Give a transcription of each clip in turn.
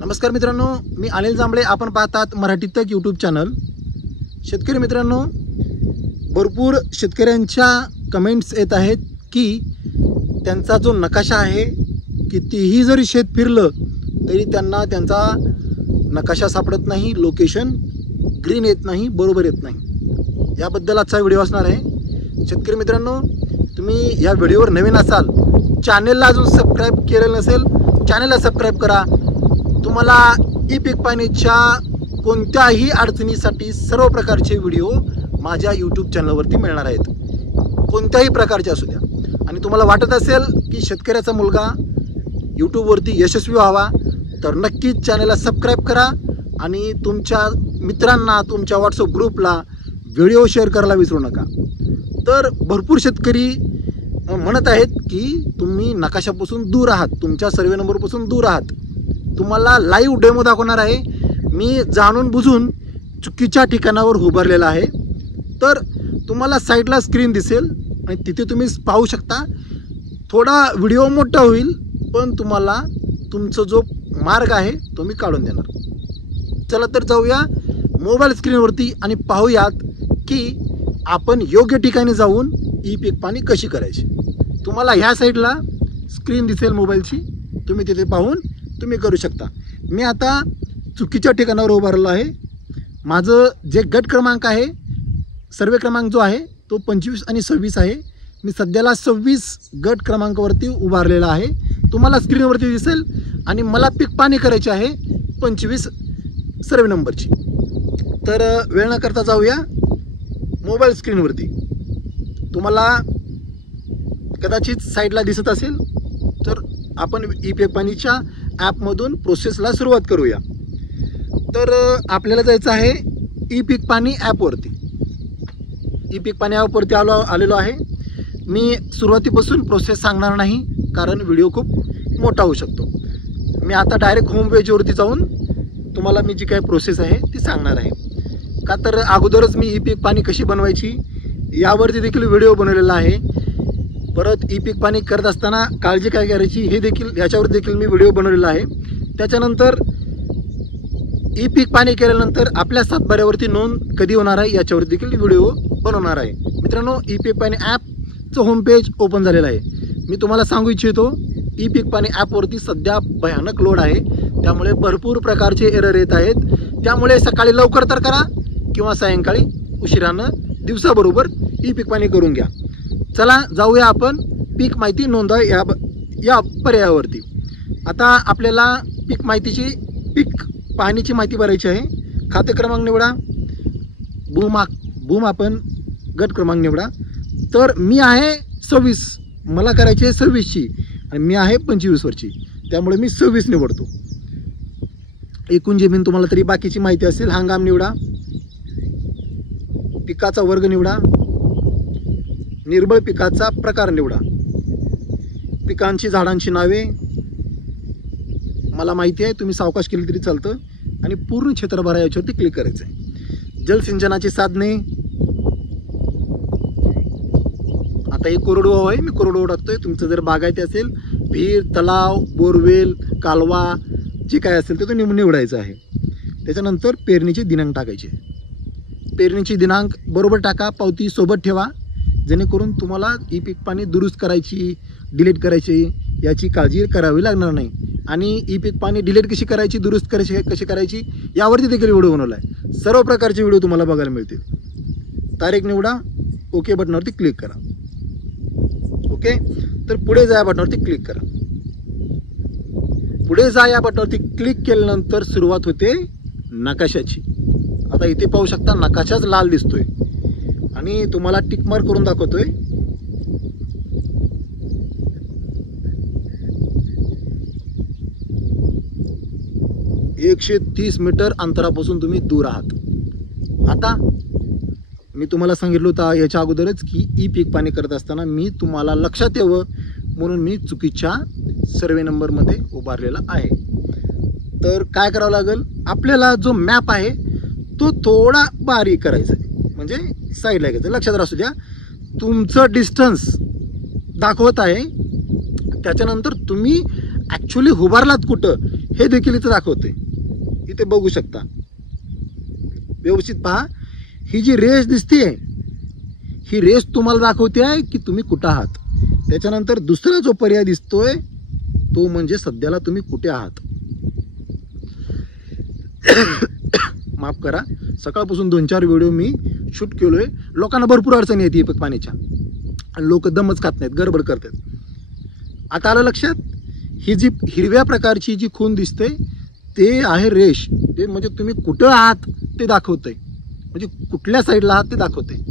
नमस्कार मित्रांनो, मी अनिल जांभळे. आपण पाहतात मराठी तक यूट्यूब चॅनल. शेतकरी मित्रांनो, भरपूर शेतकऱ्यांच्या कमेंट्स येत आहेत की त्यांचा जो नकाशा आहे, कितीही जरी शेत फिरलं तरी त्यांना त्यांचा नकाशा सापडत नाही, लोकेशन ग्रीन येत नाही, बरोबर येत नाही. याबद्दल आजचा व्हिडिओ असणार आहे. शेतकरी मित्रांनो, तुम्ही या व्हिडिओवर नवीन असाल, चॅनेलला अजून सबस्क्राईब केलेलं नसेल, चॅनेलला सबस्क्राईब करा. तुम्हाला ई पीक पाणीच्या कोणत्याही अडचणीसाठी सर्व प्रकारचे व्हिडिओ माझ्या यूट्यूब चॅनलवरती मिळणार आहेत, कोणत्याही प्रकारचे असू द्या. आणि तुम्हाला वाटत असेल की शेतकऱ्याचा मुलगा यूट्यूबवरती यशस्वी व्हावा, तर नक्कीच चॅनलला सबस्क्राईब करा आणि तुमच्या मित्रांना, तुमच्या व्हॉट्सअप ग्रुपला व्हिडिओ शेअर करायला विसरू नका. तर भरपूर शेतकरी म्हणत आहेत की तुम्ही नकाशापासून दूर आहात, तुमच्या सर्वे नंबरपासून दूर आहात. तुम्हाला लाईव्ह डेमो दाखवणार आहे. मी जाणून बुजून चुकीच्या ठिकाणावर उभारलेला आहे. तर तुम्हाला साईडला स्क्रीन दिसेल आणि तिथे तुम्ही पाहू शकता. थोडा व्हिडिओ मोठा होईल, पण तुम्हाला तुमचा जो मार्ग आहे तो मी काढून देणार. चला तर जाऊया मोबाईल स्क्रीनवरती आणि पाहूयात की आपण योग्य ठिकाणी जाऊन ई पीक पाणी कशी करायची. तुम्हाला ह्या साईडला स्क्रीन दिसेल मोबाईलची, तुम्ही तिथे पाहून तुम्ही करू शकता. मी आता चुकीच्या ठिकाणावर उभारलो आहे. माझं जे गट क्रमांक आहे, सर्वे क्रमांक जो आहे तो 25 आणि 26 आहे. मी सध्याला 26 गट क्रमांकावरती उभारलेला आहे, तुम्हाला स्क्रीनवरती दिसेल. आणि मला पीक पाणी करायचे आहे 25 सर्वे नंबरची. तर वेळ न करता जाऊया मोबाईल स्क्रीनवरती. तुम्हाला कदाचित साईडला दिसत असेल, तर आपण ई पीक पाणीच्या ॲपमधून प्रोसेसला सुरुवात करूया. तर आपल्याला जायचं आहे ई पीक पाणी ॲपवरती. ई पीक पाणी ॲपवरती आलेलो आहे. मी सुरुवातीपासून प्रोसेस सांगणार नाही, कारण व्हिडिओ खूप मोठा होऊ शकतो. मी आता डायरेक्ट होम पेजवरती जाऊन तुम्हाला मी जी काही प्रोसेस आहे ती सांगणार आहे. का तर अगोदरच मी ई पीक पाणी कशी बनवायची यावरती देखील व्हिडिओ बनवलेला आहे. परत ई पीक पाणी करत असताना काळजी काय करायची हे देखील याच्यावर देखील मी व्हिडिओ बनवलेला आहे. त्याच्यानंतर ई पीक पाणी केल्यानंतर आपल्या सातबाऱ्यावरती नोंद कधी होणार आहे याच्यावर देखील व्हिडिओ बनवणार आहे. मित्रांनो, ई पीक पाणी ॲपचं होम पेज ओपन झालेलं आहे. मी तुम्हाला सांगू इच्छितो, ई पीक पाणी ॲपवरती सध्या भयानक लोड आहे, त्यामुळे भरपूर प्रकारचे एरर येत आहेत. त्यामुळे सकाळी लवकर तर करा किंवा सायंकाळी उशिरानं दिवसाबरोबर ई पीक पाणी करून घ्या. चला जाऊया आपण पीक माहिती नोंदवा या पर्यायावरती. आता आपल्याला पीक पाहणीची माहिती भरायची आहे. खाते क्रमांक निवडा, भूमापन गट क्रमांक निवडा. तर मी आहे 26, मला करायची आहे 26ची आणि मी आहे 25 वरची, त्यामुळे मी 26 निवडतो. एकूण जमीन तुम्हाला तरी बाकीची माहिती असेल. हंगाम निवडा, पिकाचा वर्ग निवडा, निर्बळ पिकाचा प्रकार निवडा, पिकांची झाडांची नावे मला माहिती आहे, तुम्ही सावकाश केली तरी चालतं. आणि पूर्ण क्षेत्र भरा याच्यावरती क्लिक करायचं आहे. जलसिंचनाची साधने, आता हे कोरडवाहू आहे, मी कोरडवाहू टाकतोय. तुमचं जर बागायती असेल, विहीर, तलाव, बोरवेल, कालवा जे काय असेल ते तो निवडायचं आहे. त्याच्यानंतर पेरणीचे दिनांक टाकायचे. पेरणीची दिनांक बरोबर टाका, पावती सोबत ठेवा, जेणेकरून तुम्हाला ई पीक पाणी दुरुस्त करायची, डिलीट करायची याची काळजी करावी लागणार नाही. आणि ई पीक पाणी डिलीट कशी करायची, दुरुस्त कशी करायची यावरती देखील व्हिडिओ बनवला आहे. सर्व प्रकारचे व्हिडिओ तुम्हाला बघायला मिळतील. तारीख निवडा, ओके बटनावरती क्लिक करा. ओके, तर पुढे जा या बटनावरती क्लिक करा. पुढे जा या बटनावरती क्लिक केल्यानंतर सुरुवात होते नकाशाची. आता इथे पाहू शकता नकाशाच लाल दिसतोय आणि तुम्हाला टिक मार्क करून दाखवतोय. - 130 मीटर अंतरापासून तुम्ही दूर आहात. आता मी तुम्हाला सांगितलं होतं याच्या अगोदरच की ई पीक पाणी करत असताना मी तुम्हाला लक्षात यावं म्हणून मी चुकीच्या सर्वे नंबरमध्ये उभारलेला आहे. तर काय करावं लागेल, आपल्याला जो मॅप आहे तो थोडा बारीक करायचा आहे, म्हणजे साईडला घ्यायचं. लक्षात असू द्या, तुमचं डिस्टन्स दाखवत आहे, त्याच्यानंतर तुम्ही ॲक्च्युली उभारलात कुठं हे देखील इथं दाखवते. इथे बघू शकता, व्यवस्थित पहा. ही जी रेष दिसते ही रेष तुम्हाला दाखवते आहे की तुम्ही कुठं आहात. त्याच्यानंतर दुसरा जो पर्याय दिसतोय तो म्हणजे सध्याला तुम्ही कुठे आहात. माफ करा, सकाळपासून 2-4 व्हिडिओ मी शूट केलोय. लोकांना भरपूर अडचणी येते पीक पाण्याच्या, लोक दमच खात नाहीत, गडबड करतात. आता आलं लक्षात, ही जी हिरव्या प्रकारची जी खून दिसते ते आहे रेष. ते म्हणजे तुम्ही कुठं आहात ते दाखवतंय, म्हणजे कुठल्या साईडला आहात ते दाखवते.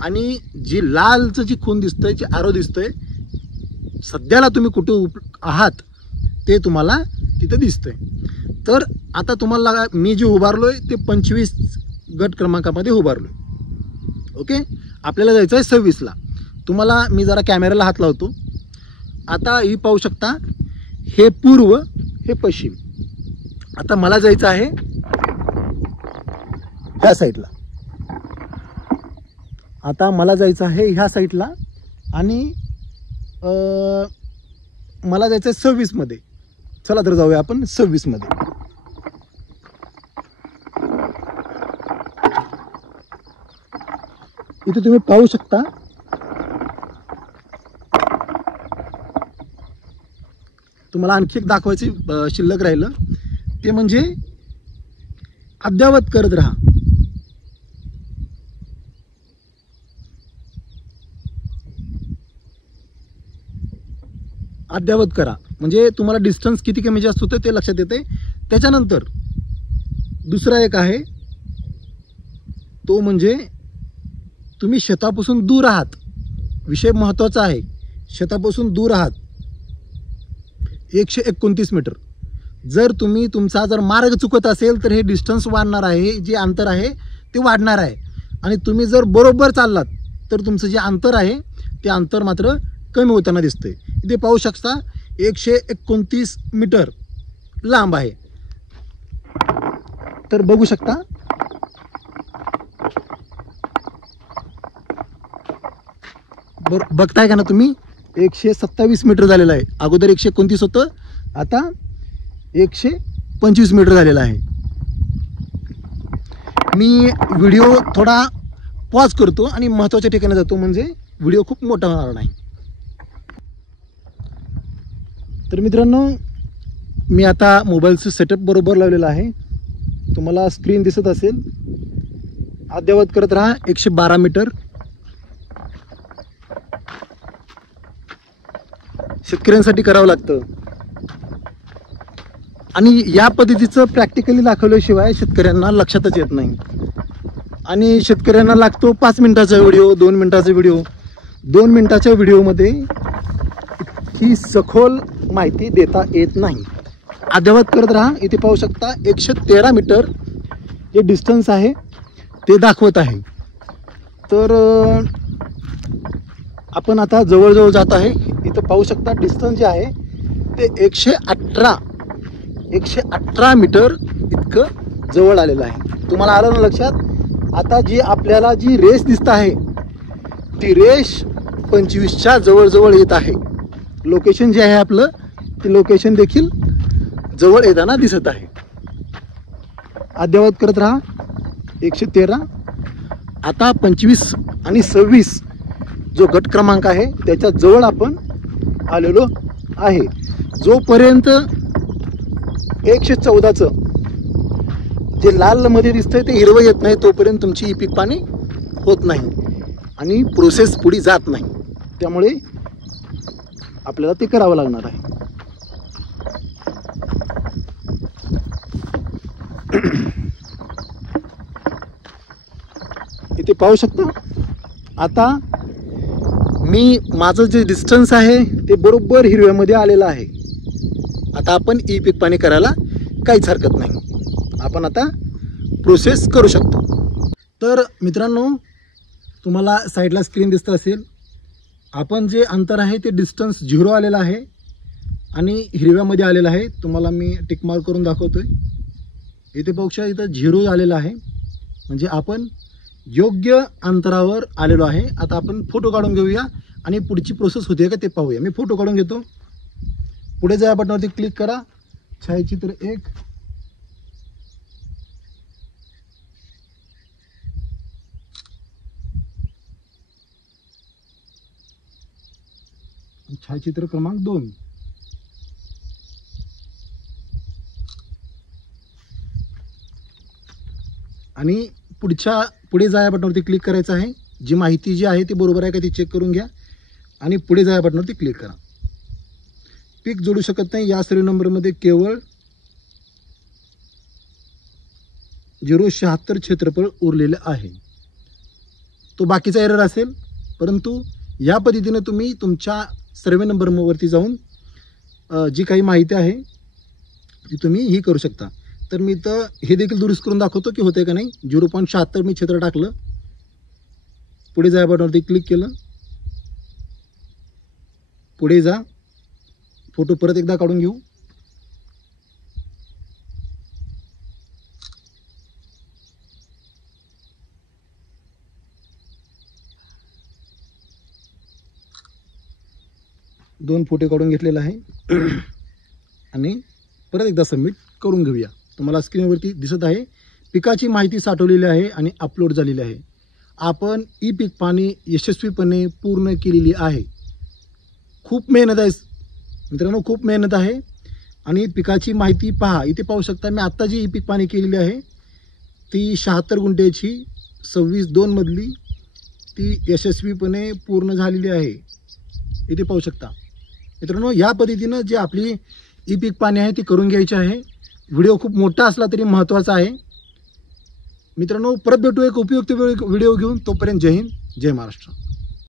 आणि जी लालचं जी खून दिसतंय, जे आरो दिसतंय, सध्याला तुम्ही कुठं आहात ते तुम्हाला तिथं दिसतंय. तर आता तुम्हाला मी जे उभारलोय ते 25 गट क्रमांकामध्ये उभारलोय. ओके, आपल्याला जायचं आहे 26ला. तुम्हाला मी जरा कॅमेऱ्याला हात लावतो. आता ही पाहू शकता, हे पूर्व, हे पश्चिम. आता मला जायचं आहे ह्या साईडला. आता मला जायचं आहे ह्या साईडला आणि मला जायचं आहे 26मध्ये. चला तर जाऊया आपण 26मध्ये. इथे तुम्ही पाहू शकता, तुम्हाला आणखी एक दाखवायची शिल्लक राहिलं ते म्हणजे अद्यावत करत राहा. अद्यावत करा म्हणजे तुम्हाला डिस्टन्स किती कमी जास्त होतं ते लक्षात येते. त्याच्यानंतर दुसरा एक आहे तो म्हणजे तुम्ही शेतापासून दूर आहात. विषय महत्त्वाचा आहे, शेतापासून दूर आहात 129 मीटर. जर तुम्ही तुमचा जर मार्ग चुकत असेल तर हे डिस्टन्स वाढणार आहे, जे अंतर आहे ते वाढणार आहे. आणि तुम्ही जर बरोबर चाललात तर तुमचं जे अंतर आहे ते अंतर मात्र कमी होताना दिसतंय. इथे पाहू शकता 129 मीटर लांब आहे. तर बघू शकता, बघताय का ना तुम्ही, 127 मीटर झालेलं आहे. अगोदर 129 होतं, आता 125 मीटर झालेला आहे. मी व्हिडिओ थोडा पॉज करतो आणि महत्त्वाच्या ठिकाणी जातो, म्हणजे व्हिडिओ खूप मोठा होणार नाही. तर मित्रांनो, मी आता मोबाईलचं सेटअप बरोबर लावलेलं आहे. तुम्हाला स्क्रीन दिसत असेल. अद्यावत करत राहा. 112 मीटर. शेतकऱ्यांसाठी करावं लागतं आणि या पद्धतीचं प्रॅक्टिकली दाखवल्याशिवाय शेतकऱ्यांना लक्षातच येत नाही. आणि शेतकऱ्यांना लागतो 5 मिनिटाचा व्हिडिओ, 2 मिनिटाचा व्हिडिओ. 2 मिनिटाच्या व्हिडिओमध्ये ही सखोल माहिती देता येत नाही. अद्यावत करत राहा. इथे पाहू शकता 113 मीटर जे डिस्टन्स आहे ते दाखवत आहे. तर आपण आता जवळजवळ जात आहे. इथं पाहू शकता डिस्टन्स जे आहे ते 118 मीटर इतकं जवळ आलेलं आहे. तुम्हाला आलं ना लक्षात. आता जी आपल्याला जी रेष दिसत आहे ती रेष 25च्या जवळजवळ येत आहे. लोकेशन जे आहे आपलं ते लोकेशन देखील जवळ येताना दिसत आहे. अद्यावत करत राहा. 113. आता 25 आणि 26 जो गट क्रमांक आहे त्याच्या जवळ आपण आलेलो आहे. जोपर्यंत 114चं जे लाल मध्ये दिसतंय ते हिरवं येत नाही तोपर्यंत तुमची ही पीक पाणी होत नाही आणि प्रोसेस पुढे जात नाही. त्यामुळे आपल्याला ते करावं लागणार आहे. इथे पाहू शकता. आता मी माझं जे डिस्टन्स आहे ते बरोबर हिरव्यामध्ये आलेलं आहे. आता आपण ई पीक पाणी करायला काहीच हरकत नाही. आपण आता प्रोसेस करू शकतो. तर मित्रांनो, तुम्हाला साईडला स्क्रीन दिसत असेल. आपण जे अंतर आहे ते डिस्टन्स 0 आलेलं आहे आणि हिरव्यामध्ये आलेलं आहे. तुम्हाला मी टिक मार्क करून दाखवतोय. इथे पक्षा इथं 0 आलेलं आहे, म्हणजे आपण योग्य अंतरावर आलेलो आहे. आता आपण फोटो काढून घेऊया आणि पुढची प्रोसेस होते का ते पाहूया. मी फोटो काढून घेतो. पुढे जा बटनावरती क्लिक करा. छायाचित्र 1, छायाचित्र क्रमांक 2. आणि पुढे जा या बटनावरती क्लिक करायचं आहे. जी माहिती जी आहे ती बरोबर आहे का ती चेक करून घ्या आणि पुढे जा या बटनावरती क्लिक करा. पीक जोडू शकत नाही या सर्व नंबरमध्ये केवळ 076 क्षेत्रफळ उरलेलं आहे. तो बाकीचा एरर असेल, परंतु या पद्धतीने तुम्ही तुमच्या सर्वे नंबरवरती जाऊन जी काही माहिती आहे ती तुम्ही ही करू शकता. तर मी तर हे देखील दुरुस्त करून दाखवतो की होते का नाही. 0.76 मी क्षेत्र टाकलं, पुढे जा बटनावरती क्लिक केलं, पुढे जा. फोटो परत एकदा काढून घेऊ. दोन फोटो काढून घेतलेला आहे आणि परत एकदा सबमिट करून घेऊया. तुम्हाला स्क्रीनवरती दिसत आहे पिकाची माहिती साठवलेली आहे आणि अपलोड झालेली आहे. आपण ई पीक पाहणी यशस्वीपणे पूर्ण केलेली आहे. खूप मेहनत आहे मित्रांनो, खूप मेहनत आहे. आणि पिकाची माहिती पहा, इथे पाहू शकता. मी आत्ता जी ई पीक पाहणी केलेली आहे ती 76 गुंठ्याची 26/2 मधली ती यशस्वीपणे पूर्ण झालेली आहे. इथे पाहू शकता मित्रांनो. या पद्धतीनं जी आपली ई पीक पाहणी आहे ती करून घ्यायची आहे. व्हिडिओ खूप मोठा असला तरी महत्त्वाचा आहे मित्रांनो. परत भेटू एक उपयुक्त व्हिडिओ घेऊन. तोपर्यंत जय हिंद, जय महाराष्ट्र.